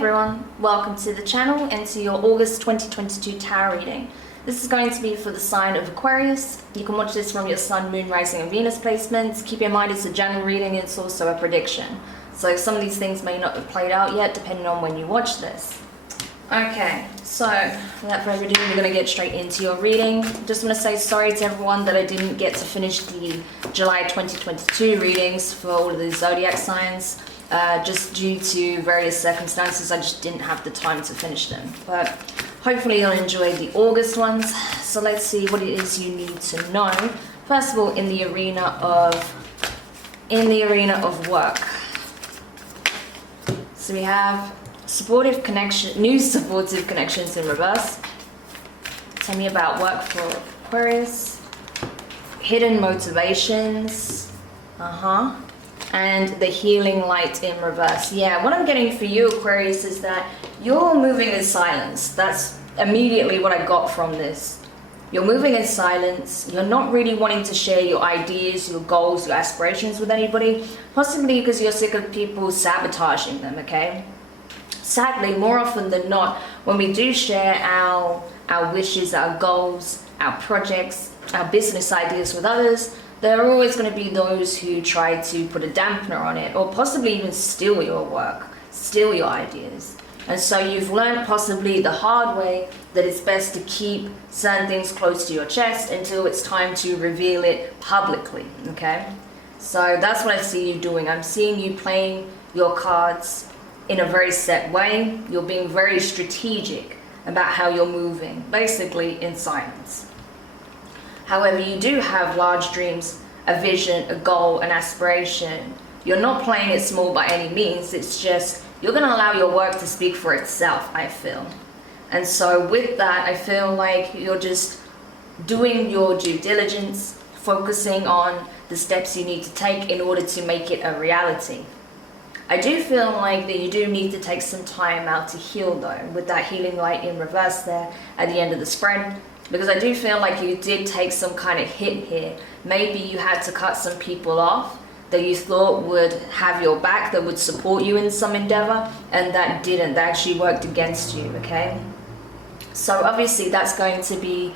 everyone, welcome to the channel and to your August 2022 tarot reading. This is going to be for the sign of Aquarius. You can watch this from your Sun, Moon, Rising and Venus placements. Keep in mind it's a general reading, it's also a prediction. So some of these things may not have played out yet depending on when you watch this. Okay, so without further ado, we're going to get straight into your reading. Just want to say sorry to everyone that I didn't get to finish the July 2022 readings for all of the zodiac signs. Just due to various circumstances, I just didn't have the time to finish them. But hopefully you'll enjoy the August ones. So let's see what it is you need to know. First of all, in the arena of work. So we have supportive connection, new supportive connections in reverse. Tell me about work for Aquarius. Hidden motivations. And the healing light in reverse. Yeah, what I'm getting for you, Aquarius, is that you're moving in silence. That's immediately what I got from this. You're moving in silence. You're not really wanting to share your ideas, your goals, your aspirations with anybody, possibly because you're sick of people sabotaging them, okay? Sadly, more often than not, when we do share our wishes, our goals, our projects, our business ideas with others, there are always going to be those who try to put a dampener on it, or possibly even steal your work, steal your ideas. And so you've learned possibly the hard way that it's best to keep certain things close to your chest until it's time to reveal it publicly, okay? So that's what I see you doing. I'm seeing you playing your cards in a very set way. You're being very strategic about how you're moving, basically in silence. However, you do have large dreams, a vision, a goal, an aspiration. You're not playing it small by any means. It's just you're going to allow your work to speak for itself, I feel. And so with that, I feel like you're just doing your due diligence, focusing on the steps you need to take in order to make it a reality. I do feel like that you do need to take some time out to heal, though, with that healing light in reverse there at the end of the spread. Because I do feel like you did take some kind of hit here. Maybe you had to cut some people off that you thought would have your back, that would support you in some endeavor, and that didn't. That actually worked against you, okay? So obviously that's going to be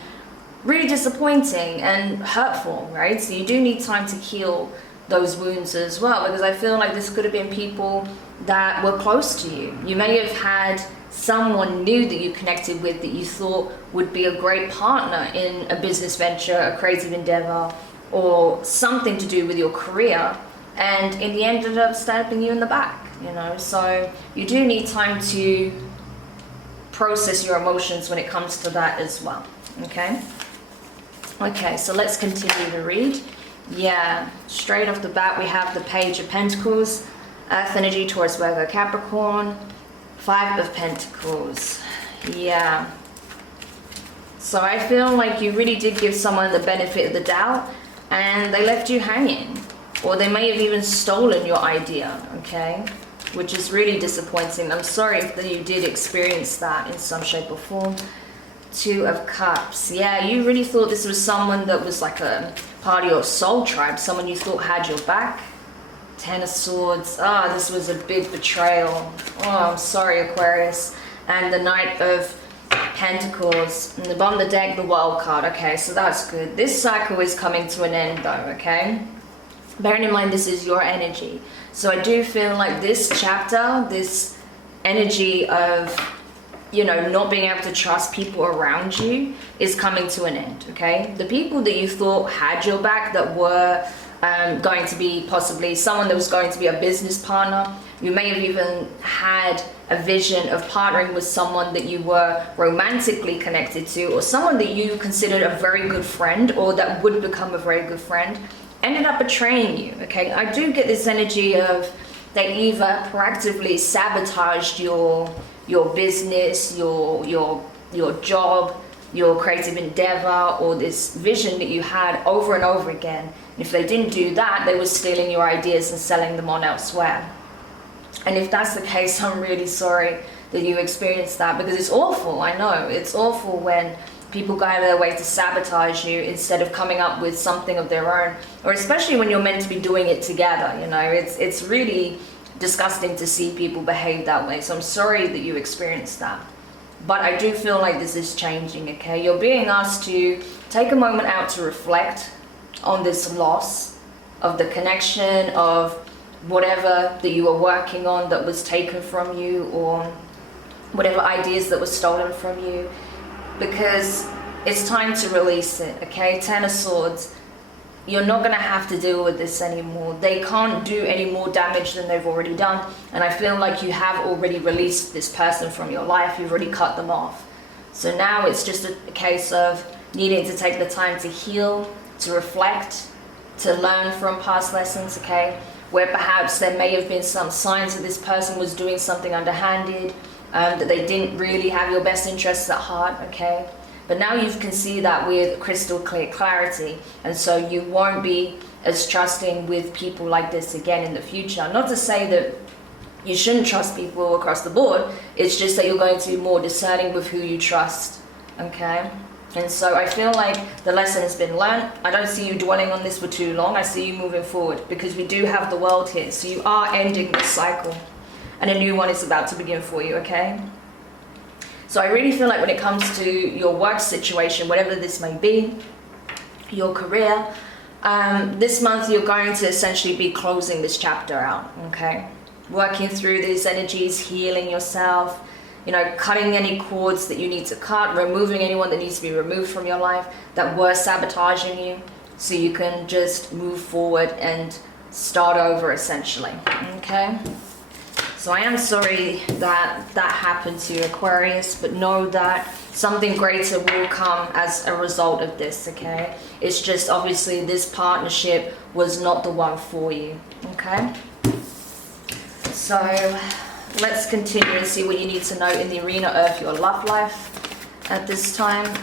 really disappointing and hurtful, right? So you do need time to heal those wounds as well, because I feel like this could have been people that were close to you. You may have had someone new that you connected with that you thought would be a great partner in a business venture, a creative endeavor, or something to do with your career, and in the end ended up stabbing you in the back, you know? So you do need time to process your emotions when it comes to that as well, okay? Okay, so let's continue to read. Yeah, straight off the bat we have the Page of Pentacles, Earth Energy, Taurus, Virgo, Capricorn, Five of Pentacles. Yeah. So I feel like you really did give someone the benefit of the doubt and they left you hanging. Or they may have even stolen your idea, okay? Which is really disappointing. I'm sorry that you did experience that in some shape or form. Two of Cups. Yeah, you really thought this was someone that was like a part of your soul tribe, someone you thought had your back. Ten of Swords. Ah, this was a big betrayal. Oh, I'm sorry, Aquarius. And the Knight of Pentacles. And the bottom of the deck, the Wild card. Okay, so that's good. This cycle is coming to an end though, okay? Bearing in mind this is your energy. So I do feel like this chapter, this energy of, you know, not being able to trust people around you is coming to an end, okay? The people that you thought had your back, that were going to be possibly someone that was going to be a business partner. You may have even had a vision of partnering with someone that you were romantically connected to, or someone that you considered a very good friend, or that would become a very good friend, ended up betraying you, okay? I do get this energy of they either proactively sabotaged your business, your job, your creative endeavor, or this vision that you had over and over again. If they didn't do that, they were stealing your ideas and selling them on elsewhere. And if that's the case, I'm really sorry that you experienced that, because it's awful. I know it's awful when people go out of their way to sabotage you instead of coming up with something of their own, or especially when you're meant to be doing it together, you know. It's really disgusting to see people behave that way. So I'm sorry that you experienced that. But I do feel like this is changing, okay? You're being asked to take a moment out to reflect on this loss of the connection, of whatever that you were working on that was taken from you, or whatever ideas that were stolen from you, because it's time to release it, okay? 10 of Swords. You're not going to have to deal with this anymore. They can't do any more damage than they've already done. And I feel like you have already released this person from your life. You've already cut them off. So now it's just a case of needing to take the time to heal, to reflect, to learn from past lessons, okay? Where perhaps there may have been some signs that this person was doing something underhanded, that they didn't really have your best interests at heart, okay? But now you can see that with crystal clear clarity, and so you won't be as trusting with people like this again in the future. Not to say that you shouldn't trust people across the board, it's just that you're going to be more discerning with who you trust, okay? And so I feel like the lesson has been learned. I don't see you dwelling on this for too long. I see you moving forward, because we do have the world here, so you are ending this cycle, and a new one is about to begin for you, okay? So I really feel like when it comes to your work situation, whatever this may be, your career, this month you're going to essentially be closing this chapter out, okay? Working through these energies, healing yourself, you know, cutting any cords that you need to cut, removing anyone that needs to be removed from your life that were sabotaging you, so you can just move forward and start over essentially, okay? So I am sorry that that happened to you, Aquarius, but know that something greater will come as a result of this, okay? It's just obviously this partnership was not the one for you, okay? So let's continue and see what you need to know in the arena of your love life at this time.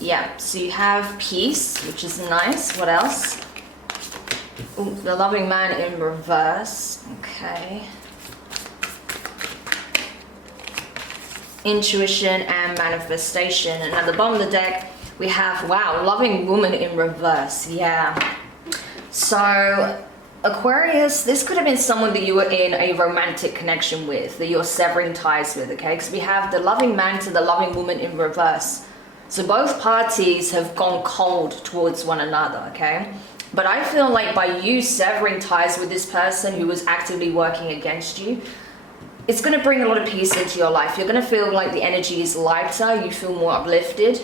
Yeah, so you have peace, which is nice. What else? Ooh, the loving man in reverse. Okay. Intuition and manifestation. And at the bottom of the deck, we have, wow, loving woman in reverse. Yeah. So, Aquarius, this could have been someone that you were in a romantic connection with, that you're severing ties with, okay? Because we have the loving man to the loving woman in reverse. So both parties have gone cold towards one another, okay? But I feel like by you severing ties with this person who was actively working against you, it's going to bring a lot of peace into your life. You're going to feel like the energy is lighter, you feel more uplifted.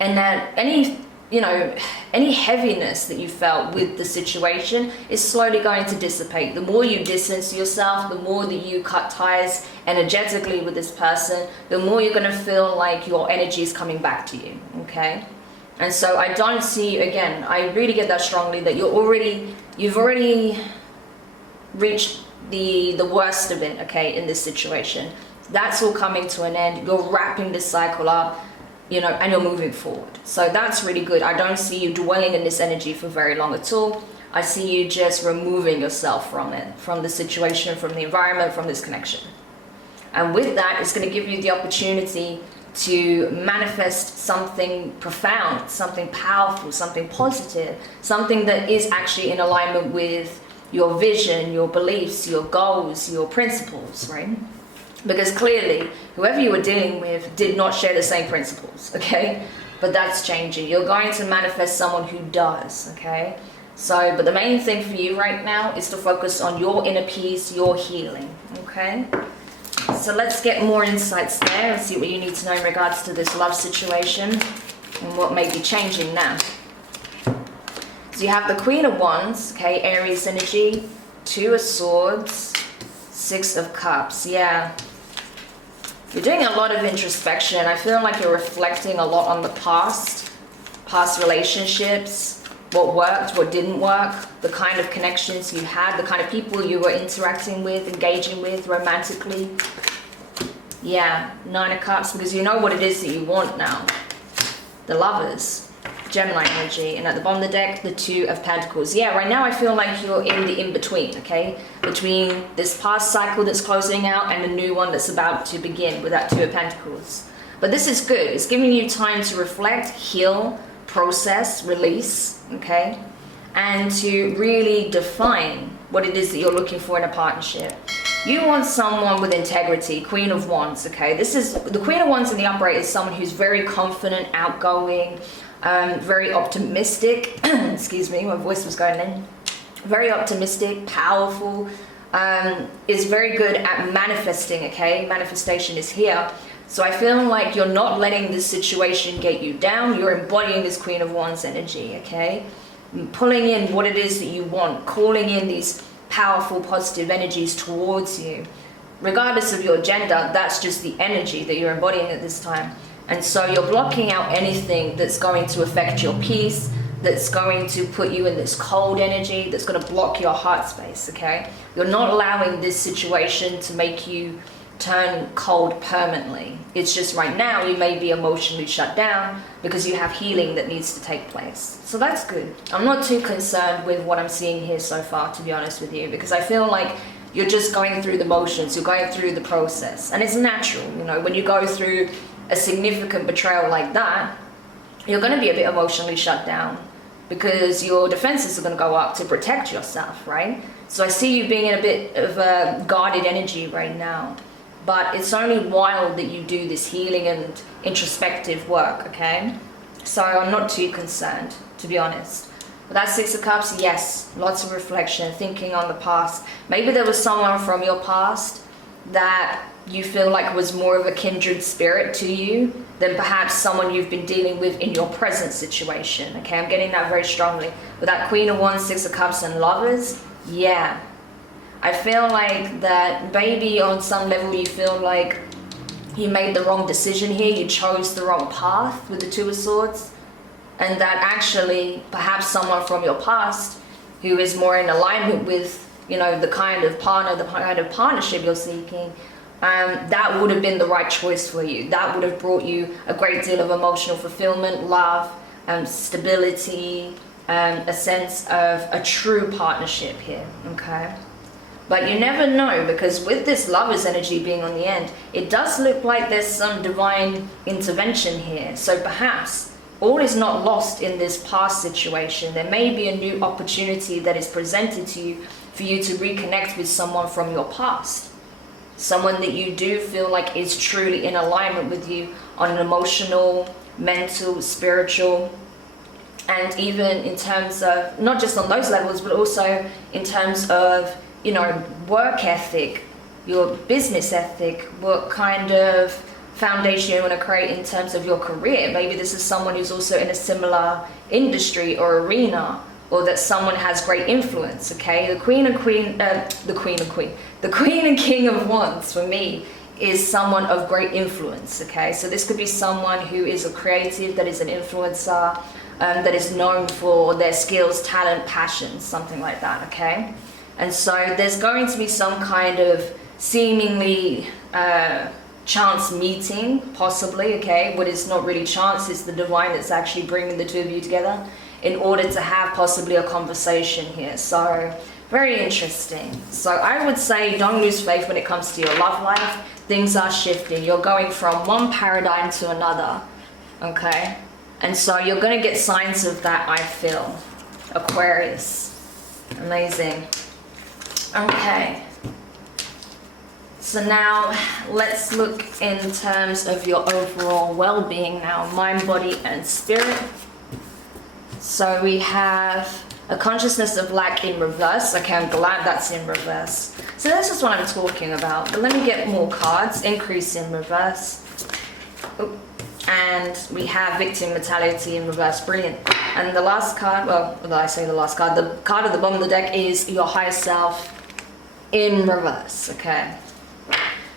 And that any heaviness that you felt with the situation is slowly going to dissipate. The more you distance yourself, the more that you cut ties energetically with this person, the more you're going to feel like your energy is coming back to you, okay? And so I don't see, again, I really get that strongly, that you've already reached the worst of it, okay, in this situation. That's all coming to an end. You're wrapping this cycle up, you know, and you're moving forward. So that's really good. I don't see you dwelling in this energy for very long at all. I see you just removing yourself from it, from the situation, from the environment, from this connection. And with that, it's going to give you the opportunity to manifest something profound, something powerful, something positive, something that is actually in alignment with your vision, your beliefs, your goals, your principles, right? Because clearly, whoever you were dealing with did not share the same principles, okay? But that's changing. You're going to manifest someone who does, okay? So, but the main thing for you right now is to focus on your inner peace, your healing, okay? So let's get more insights there and see what you need to know in regards to this love situation and what may be changing now. So you have the Queen of Wands, okay, Aries energy, Two of Swords, Six of Cups, yeah. You're doing a lot of introspection. I feel like you're reflecting a lot on the past relationships, what worked, what didn't work, the kind of connections you had, the kind of people you were interacting with, engaging with romantically. Yeah, Nine of Cups, because you know what it is that you want now. The Lovers, Gemini energy, and at the bottom of the deck, the Two of Pentacles. Yeah, right now I feel like you're in the in-between, okay? Between this past cycle that's closing out and a new one that's about to begin with that Two of Pentacles. But this is good. It's giving you time to reflect, heal, process, release, okay? and to really define what it is that you're looking for in a partnership. You want someone with integrity, Queen of Wands, okay? This is, the Queen of Wands in the upright is someone who's very confident, outgoing, very optimistic. Excuse me, my voice was going in. Very optimistic, powerful, is very good at manifesting, okay? Manifestation is here. So I feel like you're not letting this situation get you down. You're embodying this Queen of Wands energy, okay? Pulling in what it is that you want, calling in these powerful, positive energies towards you. Regardless of your gender, that's just the energy that you're embodying at this time. And so you're blocking out anything that's going to affect your peace, that's going to put you in this cold energy, that's going to block your heart space, okay? You're not allowing this situation to make you turn cold permanently. It's just right now you may be emotionally shut down because you have healing that needs to take place. So that's good. I'm not too concerned with what I'm seeing here so far, to be honest with you, because I feel like you're just going through the motions, you're going through the process, and it's natural. You know, when you go through a significant betrayal like that, you're going to be a bit emotionally shut down because your defenses are going to go up to protect yourself, right? So I see you being in a bit of a guarded energy right now, but it's only while that you do this healing and introspective work, okay? So I'm not too concerned, to be honest. But that Six of Cups, yes, lots of reflection, thinking on the past. Maybe there was someone from your past that you feel like was more of a kindred spirit to you than perhaps someone you've been dealing with in your present situation, okay? I'm getting that very strongly. With that Queen of Wands, Six of Cups, and Lovers, yeah. I feel like that maybe on some level you feel like you made the wrong decision here, you chose the wrong path with the Two of Swords, and that actually perhaps someone from your past who is more in alignment with, you know, the kind of partner, the kind of partnership you're seeking, that would have been the right choice for you. That would have brought you a great deal of emotional fulfillment, love, stability, a sense of a true partnership here, okay? But you never know, because with this Lover's energy being on the end, it does look like there's some divine intervention here. So perhaps all is not lost in this past situation. There may be a new opportunity that is presented to you for you to reconnect with someone from your past. Someone that you do feel like is truly in alignment with you on an emotional, mental, spiritual, and even in terms of, not just on those levels, but also in terms of, you know, work ethic, your business ethic, what kind of foundation you want to create in terms of your career. Maybe this is someone who's also in a similar industry or arena, or that someone has great influence, okay? The Queen and King of Wands for me is someone of great influence, okay? So this could be someone who is a creative, that is an influencer, that is known for their skills, talent, passion, something like that, okay? And so there's going to be some kind of seemingly chance meeting, possibly, okay? What is not really chance, is the divine that's actually bringing the two of you together in order to have possibly a conversation here. So very interesting. So I would say don't lose faith when it comes to your love life. Things are shifting. You're going from one paradigm to another, okay? And so you're going to get signs of that, I feel. Aquarius. Amazing. Okay. So now let's look in terms of your overall well-being now, mind, body, and spirit. So we have a consciousness of lack in reverse. Okay, I'm glad that's in reverse. So this is what I'm talking about. But let me get more cards. Increase in reverse. Ooh. And we have victim mentality in reverse. Brilliant. And the last card, well, did I say the last card? The card at the bottom of the deck is your higher self in reverse. Okay.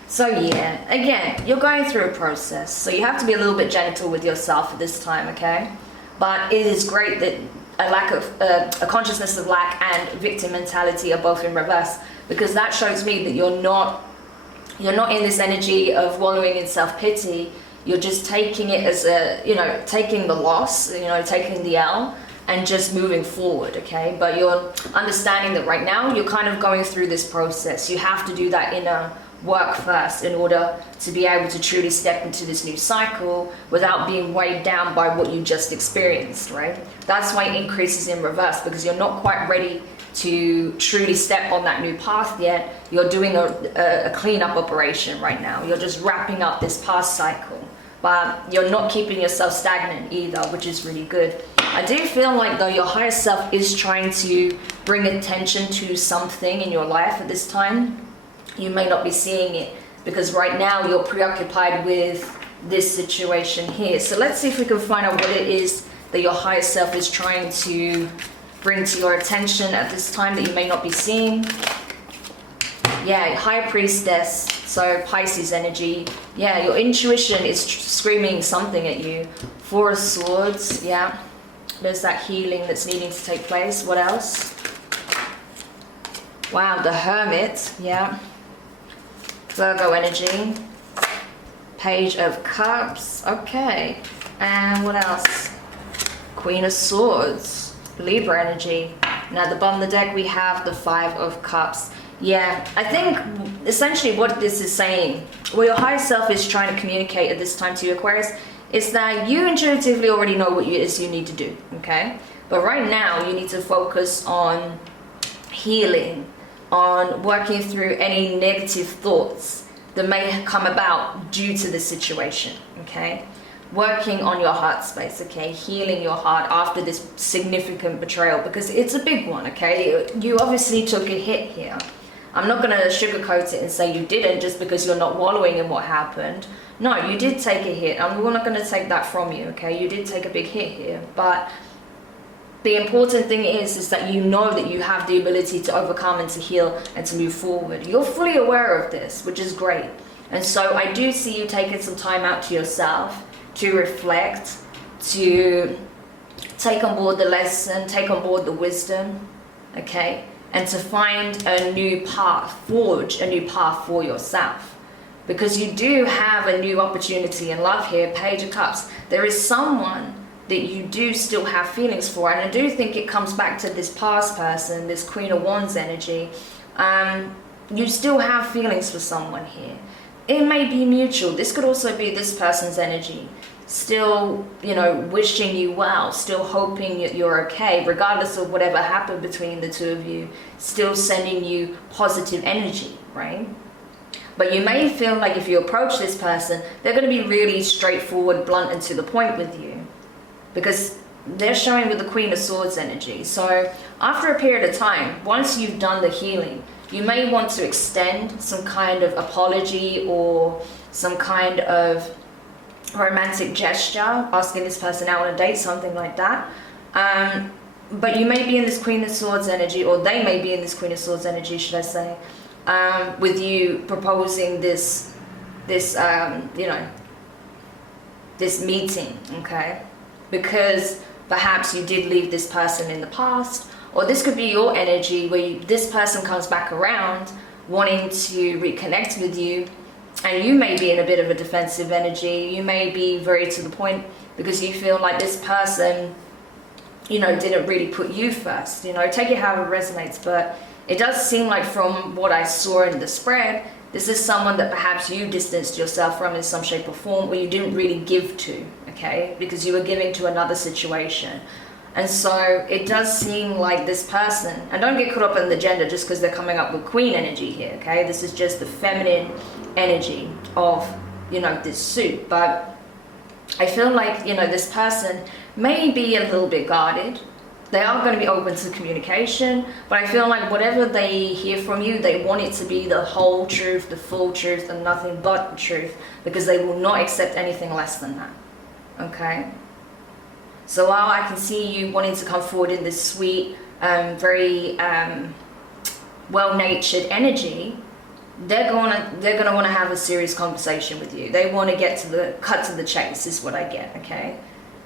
So yeah, again, you're going through a process. So you have to be a little bit gentle with yourself at this time, okay? But it is great that a consciousness of lack and victim mentality are both in reverse, because that shows me that you're not in this energy of wallowing in self-pity. You're just taking it as a, you know, taking the loss, you know, taking the L and just moving forward, okay? But you're understanding that right now you're kind of going through this process. You have to do that inner work first in order to be able to truly step into this new cycle without being weighed down by what you just experienced, right? That's why increase is in reverse, because you're not quite ready to truly step on that new path yet. You're doing a cleanup operation right now. You're just wrapping up this past cycle, but you're not keeping yourself stagnant either, which is really good. I do feel like though your higher self is trying to bring attention to something in your life at this time. You may not be seeing it because right now you're preoccupied with this situation here. So let's see if we can find out what it is that your higher self is trying to bring to your attention at this time that you may not be seeing. Yeah, High Priestess, so Pisces energy. Yeah, your intuition is screaming something at you. Four of Swords, yeah. There's that healing that's needing to take place. What else? Wow, the Hermit, yeah. Virgo energy. Page of Cups, okay. And what else? Queen of Swords, Libra energy. Now at the bottom of the deck we have the Five of Cups. Yeah, I think essentially what this is saying, what your higher self is trying to communicate at this time to you, Aquarius, is that you intuitively already know what it is you need to do, okay? But right now you need to focus on healing, on working through any negative thoughts that may come about due to the situation, okay? Working on your heart space, okay? Healing your heart after this significant betrayal, because it's a big one, okay? You obviously took a hit here. I'm not going to sugarcoat it and say you didn't just because you're not wallowing in what happened. No, you did take a hit, and we're not going to take that from you, okay? You did take a big hit here, but the important thing is that you know that you have the ability to overcome and to heal and to move forward. You're fully aware of this, which is great. And so I do see you taking some time out to yourself to reflect, to take on board the lesson, take on board the wisdom, okay? And to find a new path, forge a new path for yourself. Because you do have a new opportunity in love here, Page of Cups. There is someone that you do still have feelings for, and I do think it comes back to this past person, this Queen of Wands energy. You still have feelings for someone here. It may be mutual. This could also be this person's energy, still, you know, wishing you well, still hoping that you're okay, regardless of whatever happened between the two of you, still sending you positive energy, right? But you may feel like if you approach this person, they're going to be really straightforward, blunt, and to the point with you, because they're showing with the Queen of Swords energy. So after a period of time, once you've done the healing, you may want to extend some kind of apology or some kind of romantic gesture, asking this person out on a date, something like that. But you may be in this Queen of Swords energy, or they may be in this Queen of Swords energy, should I say, with you proposing this meeting, okay? Because perhaps you did leave this person in the past, or this could be your energy where this person comes back around wanting to reconnect with you, and you may be in a bit of a defensive energy. You may be very to the point because you feel like this person, you know, didn't really put you first. You know, take it however it resonates, but it does seem like from what I saw in the spread, this is someone that perhaps you distanced yourself from in some shape or form, or you didn't really give to, okay? Because you were giving to another situation. And so it does seem like this person, and don't get caught up in the gender just because they're coming up with Queen energy here, okay? This is just the feminine energy of, you know, this suit. But I feel like, you know, this person may be a little bit guarded. They are going to be open to communication, but I feel like whatever they hear from you, they want it to be the whole truth, the full truth, and nothing but the truth, because they will not accept anything less than that, okay? So while I can see you wanting to come forward in this sweet, very well-natured energy, they're gonna want to have a serious conversation with you. They want to get to the cut to the chase, is what I get, okay?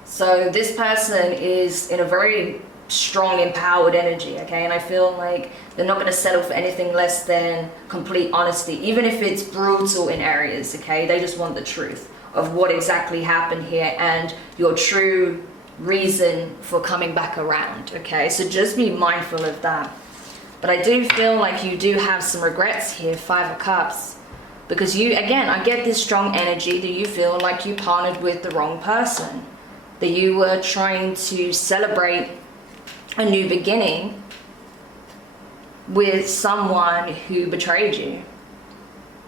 So this person is in a very strong, empowered energy, okay? And I feel like they're not going to settle for anything less than complete honesty, even if it's brutal in areas, okay? They just want the truth of what exactly happened here and your true reason for coming back around, okay? So just be mindful of that. But I do feel like you do have some regrets here, Five of Cups. Because you, again, I get this strong energy that you feel like you partnered with the wrong person, that you were trying to celebrate a new beginning with someone who betrayed you,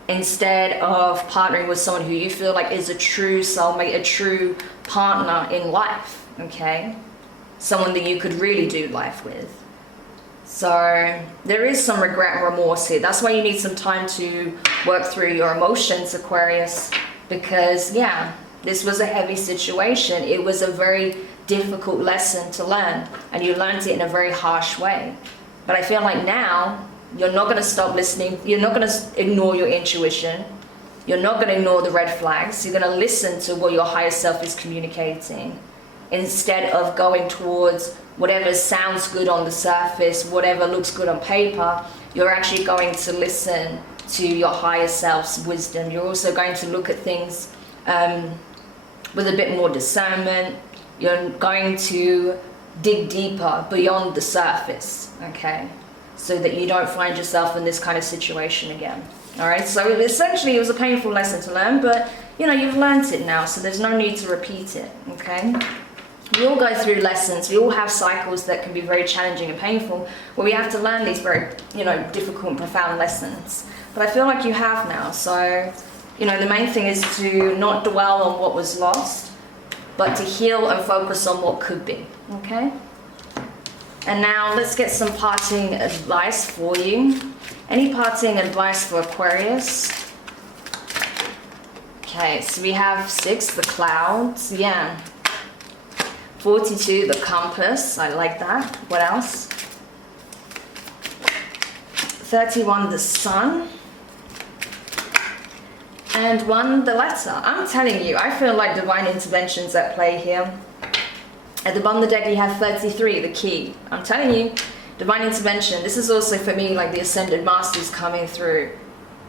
instead of partnering with someone who you feel like is a true soulmate, a true partner in life, okay? Someone that you could really do life with. So there is some regret and remorse here. That's why you need some time to work through your emotions, Aquarius, because yeah, this was a heavy situation. It was a very difficult lesson to learn, and you learned it in a very harsh way. But I feel like now you're not going to stop listening. You're not going to ignore your intuition. You're not going to ignore the red flags. You're going to listen to what your higher self is communicating, instead of going towards whatever sounds good on the surface, whatever looks good on paper. You're actually going to listen to your higher self's wisdom. You're also going to look at things with a bit more discernment. You're going to dig deeper beyond the surface, okay? So that you don't find yourself in this kind of situation again. All right, so essentially it was a painful lesson to learn, but you know, you've learned it now, so there's no need to repeat it, okay? We all go through lessons. We all have cycles that can be very challenging and painful, where we have to learn these very, you know, difficult and profound lessons. But I feel like you have now, so, you know, the main thing is to not dwell on what was lost, but to heal and focus on what could be, okay? And now let's get some parting advice for you. Any parting advice for Aquarius? Okay, so we have 6, the clouds, yeah. 42, the compass, I like that. What else? 31, the sun. And 1, the letter. I'm telling you, I feel like divine intervention's at play here. At the bottom of the deck, you have 33, the key. I'm telling you, divine intervention. This is also for me like the Ascended Masters coming through,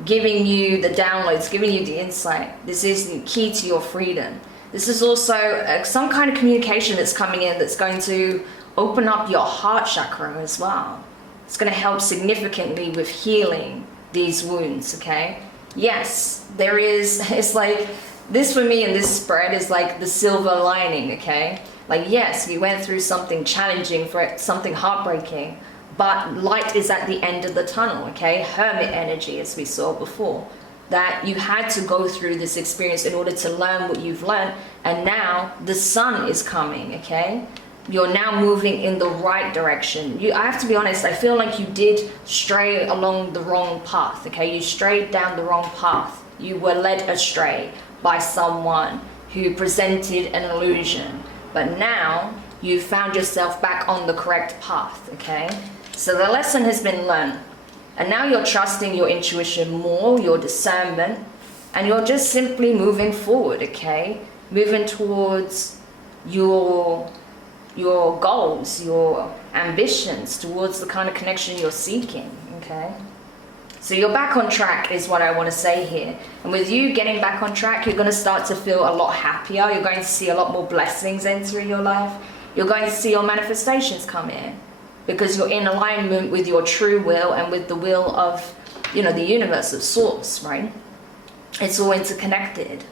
giving you the downloads, giving you the insight. This is the key to your freedom. This is also some kind of communication that's coming in that's going to open up your heart chakra as well. It's going to help significantly with healing these wounds, okay? Yes, there is, it's like, this for me and this spread is like the silver lining, okay? Like, yes, we went through something challenging, something heartbreaking, but light is at the end of the tunnel, okay? Hermit energy, as we saw before. That you had to go through this experience in order to learn what you've learned, and now the sun is coming, okay? You're now moving in the right direction. I have to be honest, I feel like you did stray along the wrong path, okay? You strayed down the wrong path. You were led astray by someone who presented an illusion, but now you found yourself back on the correct path, okay? So the lesson has been learned. And now you're trusting your intuition more, your discernment, and you're just simply moving forward, okay? Moving towards your goals, your ambitions, towards the kind of connection you're seeking, okay? So you're back on track is what I want to say here. And with you getting back on track, you're going to start to feel a lot happier. You're going to see a lot more blessings enter your life. You're going to see your manifestations come in, because you're in alignment with your true will and with the will of, you know, the universe of source, right? It's all interconnected.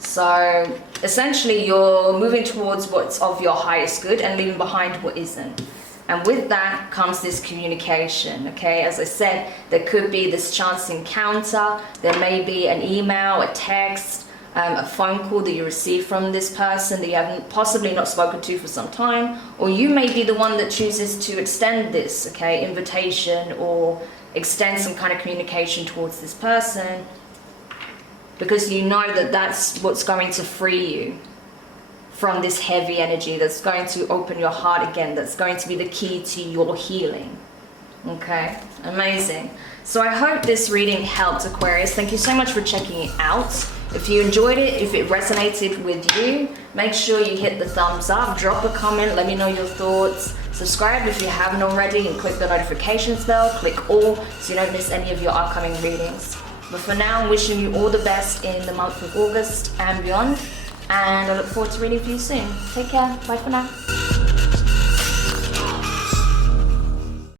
So essentially you're moving towards what's of your highest good and leaving behind what isn't. And with that comes this communication, okay? As I said, there could be this chance encounter. There may be an email, a text, a phone call that you receive from this person that you haven't possibly not spoken to for some time, or you may be the one that chooses to extend this, okay, invitation, or extend some kind of communication towards this person, because you know that that's what's going to free you from this heavy energy, that's going to open your heart again, that's going to be the key to your healing. Okay, amazing. So I hope this reading helped, Aquarius. Thank you so much for checking it out. If you enjoyed it, if it resonated with you, make sure you hit the thumbs up, drop a comment, let me know your thoughts. Subscribe if you haven't already, and click the notifications bell, click all so you don't miss any of your upcoming readings. But for now, I'm wishing you all the best in the month of August and beyond, and I look forward to reading for you soon. Take care, bye for now.